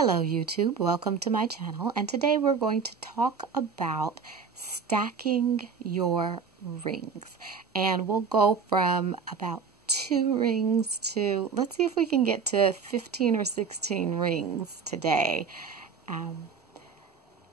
Hello YouTube, welcome to my channel, and today we're going to talk about stacking your rings. And we'll go from about 2 rings to, let's see if we can get to 15 or 16 rings today.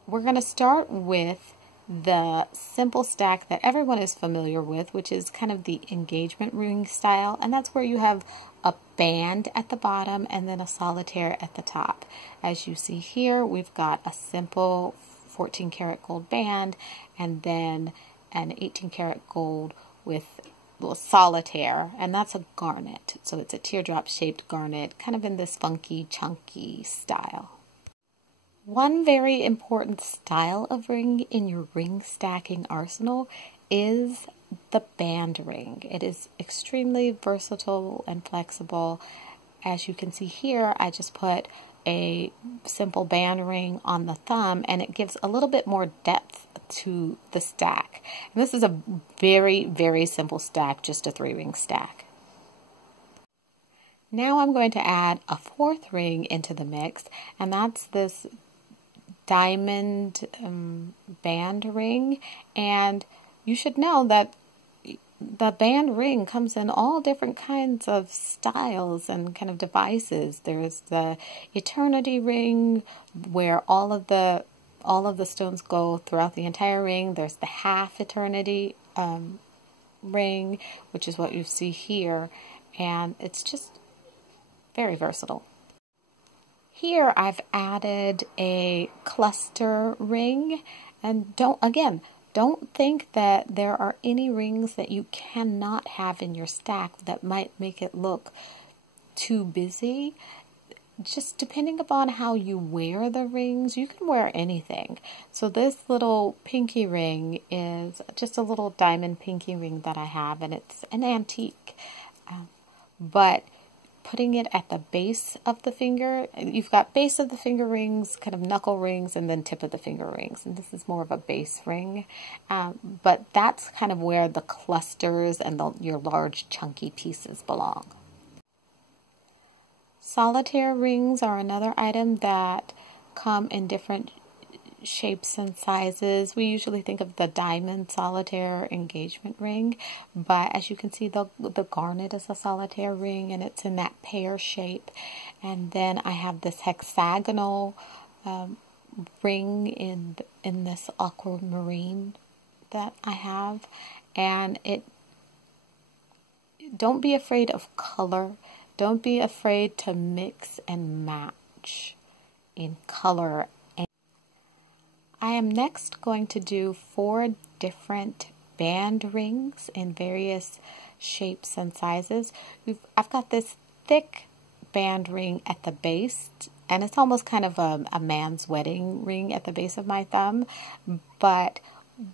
We're going to start with the simple stack that everyone is familiar with, which is kind of the engagement ring style, and that's where you have a band at the bottom and then a solitaire at the top. As you see here, we've got a simple 14 karat gold band and then an 18 karat gold with a solitaire, and that's a garnet. So it's a teardrop shaped garnet, kind of in this funky, chunky style. One very important style of ring in your ring stacking arsenal is the band ring. It is extremely versatile and flexible. As you can see here, I just put a simple band ring on the thumb, and it gives a little bit more depth to the stack. And this is a very, very simple stack, just a 3-ring stack. Now I'm going to add a 4th ring into the mix, and that's this diamond band ring. And you should know that the band ring comes in all different kinds of styles and kind of devices. There's the eternity ring where all of the stones go throughout the entire ring. There's the half eternity ring, which is what you see here, and it's just very versatile. Here I've added a cluster ring, and don't think that there are any rings that you cannot have in your stack that might make it look too busy. Just depending upon how you wear the rings, you can wear anything. So this little pinky ring is just a little diamond pinky ring that I have, and it's an antique. But putting it at the base of the finger, you've got base of the finger rings, kind of knuckle rings, and then tip of the finger rings. And this is more of a base ring. But that's kind of where the clusters and your large chunky pieces belong. Solitaire rings are another item that come in different shapes and sizes. We usually think of the diamond solitaire engagement ring, but as you can see, the garnet is a solitaire ring, and it's in that pear shape. And then I have this hexagonal ring in this aquamarine that I have, and don't be afraid of color. Don't be afraid to mix and match in color. I am next going to do 4 different band rings in various shapes and sizes. I've got this thick band ring at the base, and it's almost kind of a man's wedding ring at the base of my thumb. But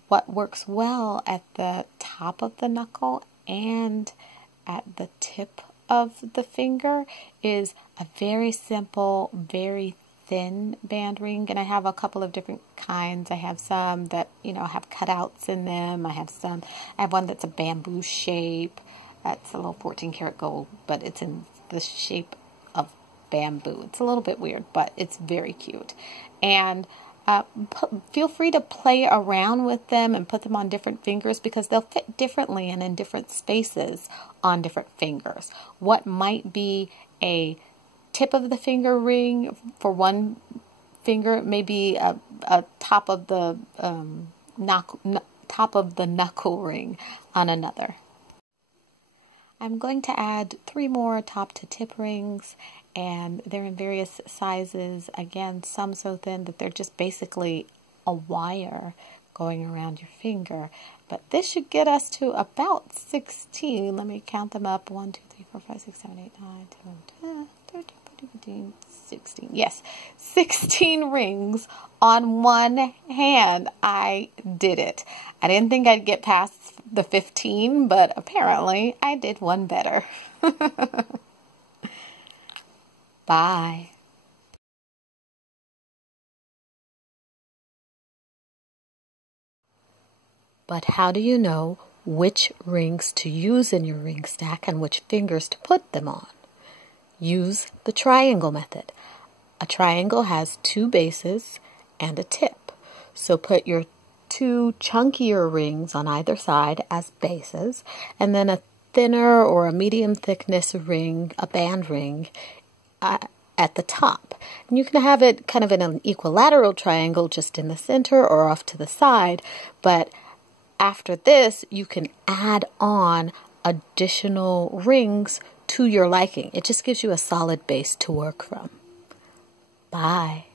what works well at the top of the knuckle and at the tip of the finger is a very simple, very thin band ring. And I have a couple of different kinds. I have some that, have cutouts in them. I have one that's a bamboo shape. That's a little 14 karat gold, but it's in the shape of bamboo. It's a little bit weird, but it's very cute. And feel free to play around with them and put them on different fingers, because they'll fit differently and in different spaces on different fingers. What might be a tip of the finger ring for one finger, maybe a top of the knuckle ring on another. I'm going to add 3 more top to tip rings, and they're in various sizes. Again, some so thin that they're just basically a wire going around your finger. But this should get us to about 16. Let me count them up. 1, 2, 3, 4, 5, 6, 7, 8, 9, 10, 13, 14, 15, 16. Yes, 16 rings on one hand. I did it. I didn't think I'd get past the 15, but apparently I did one better. Bye. But how do you know which rings to use in your ring stack and which fingers to put them on? Use the triangle method. A triangle has two bases and a tip. So put your two chunkier rings on either side as bases, and then a thinner or a medium thickness ring, a band ring, at the top. And you can have it kind of in an equilateral triangle just in the center or off to the side, but after this you can add on additional rings to your liking. It just gives you a solid base to work from. Bye.